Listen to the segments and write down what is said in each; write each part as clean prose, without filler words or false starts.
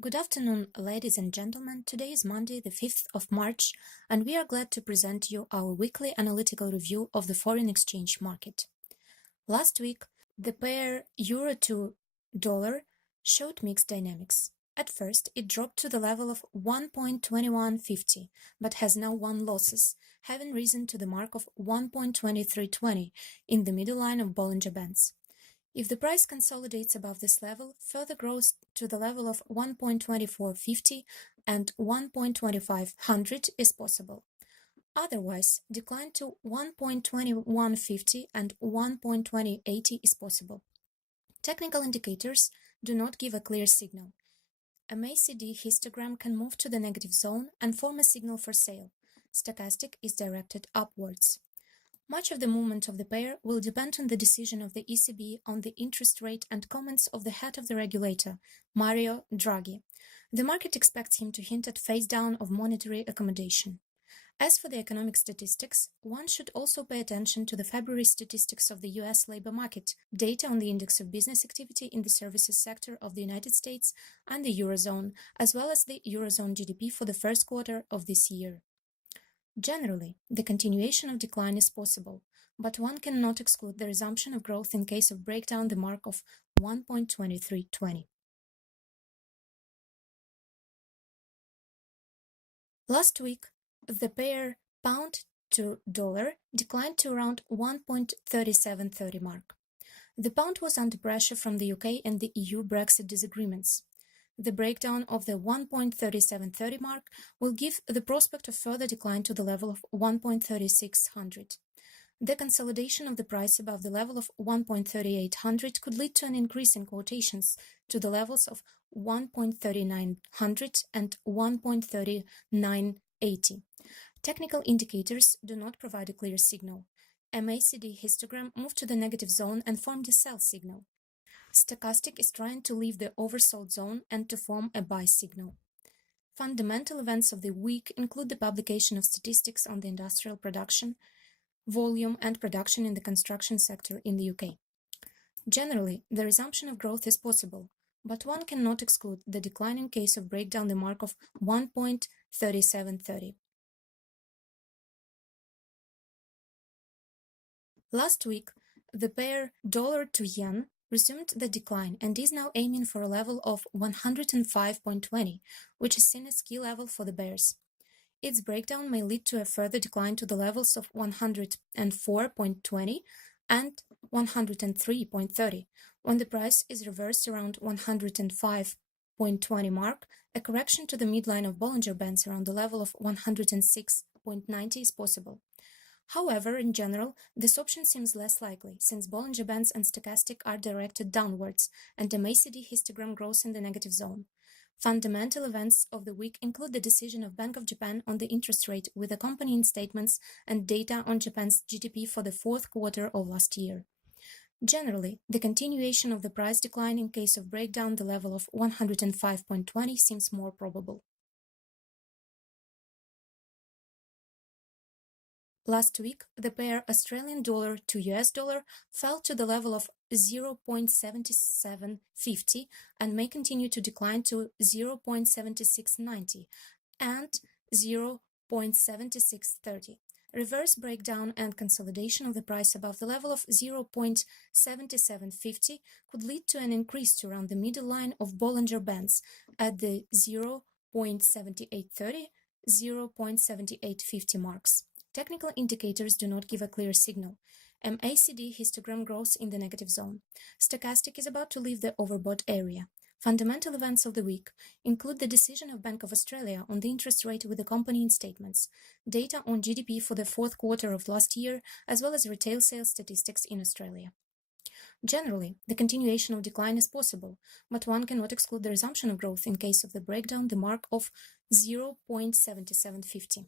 Good afternoon, ladies and gentlemen. Today is Monday, the 5th of March, and we are glad to present you our weekly analytical review of the foreign exchange market. Last week, the pair euro to dollar showed mixed dynamics. At first, it dropped to the level of 1.2150, but has now won losses, having risen to the mark of 1.2320 in the middle line of Bollinger Bands. If the price consolidates above this level, further growth to the level of 1.2450 and 1.2500 is possible. Otherwise, decline to 1.2150 and 1.2080 is possible. Technical indicators do not give a clear signal. A MACD histogram can move to the negative zone and form a signal for sale. Stochastic is directed upwards. Much of the movement of the pair will depend on the decision of the ECB on the interest rate and comments of the head of the regulator, Mario Draghi. The market expects him to hint at phase down of monetary accommodation. As for the economic statistics, one should also pay attention to the February statistics of the US labor market, data on the index of business activity in the services sector of the United States and the Eurozone, as well as the Eurozone GDP for the first quarter of this year. Generally, the continuation of decline is possible, but one cannot exclude the resumption of growth in case of breakdown the mark of 1.2320. Last week, the pair pound to dollar declined to around 1.3730 mark. The pound was under pressure from the UK and the EU Brexit disagreements. The breakdown of the 1.3730 mark will give the prospect of further decline to the level of 1.3600. The consolidation of the price above the level of 1.3800 could lead to an increase in quotations to the levels of 1.3900 and 1.3980. Technical indicators do not provide a clear signal. A MACD histogram moved to the negative zone and formed a sell signal. Stochastic is trying to leave the oversold zone and to form a buy signal. Fundamental events of the week include the publication of statistics on the industrial production, volume and production in the construction sector in the UK. Generally, the resumption of growth is possible, but one cannot exclude the decline in case of breakdown the mark of 1.3730. Last week, the pair dollar to yen resumed the decline and is now aiming for a level of 105.20, which is seen as key level for the bears. Its breakdown may lead to a further decline to the levels of 104.20 and 103.30. When the price is reversed around 105.20 mark, a correction to the midline of Bollinger Bands around the level of 106.90 is possible. However, in general, this option seems less likely, since Bollinger Bands and Stochastic are directed downwards, and the MACD histogram grows in the negative zone. Fundamental events of the week include the decision of Bank of Japan on the interest rate with accompanying statements and data on Japan's GDP for the fourth quarter of last year. Generally, the continuation of the price decline in case of breakdown the level of 105.20 seems more probable. Last week, the pair Australian dollar to US dollar fell to the level of 0.7750 and may continue to decline to 0.7690 and 0.7630. Reverse breakdown and consolidation of the price above the level of 0.7750 could lead to an increase to around the middle line of Bollinger Bands at the 0.7830, 0.7850 marks. Technical indicators do not give a clear signal. MACD histogram grows in the negative zone. Stochastic is about to leave the overbought area. Fundamental events of the week include the decision of Bank of Australia on the interest rate with accompanying statements, data on GDP for the fourth quarter of last year, as well as retail sales statistics in Australia. Generally, the continuation of decline is possible, but one cannot exclude the resumption of growth in case of the breakdown the mark of 0.7750.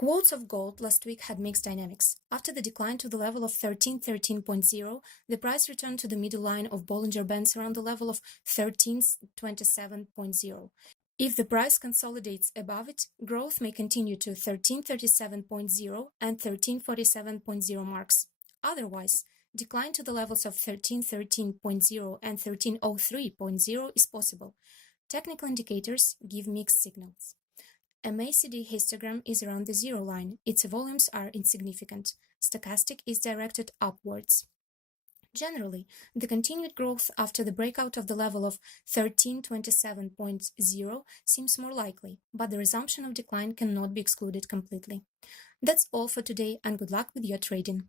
Quotes of gold last week had mixed dynamics. After the decline to the level of 13.0, the price returned to the middle line of Bollinger Bands around the level of 13.27.0. If the price consolidates above it, growth may continue to 13.37.0 and 13.47.0 marks. Otherwise, Decline to the levels of 1313.0 and 1303.0 is possible. Technical indicators give mixed signals. A MACD histogram is around the zero line. Its volumes are insignificant. Stochastic is directed upwards. Generally, the continued growth after the breakout of the level of 1327.0 seems more likely, but the resumption of decline cannot be excluded completely. That's all for today, and good luck with your trading.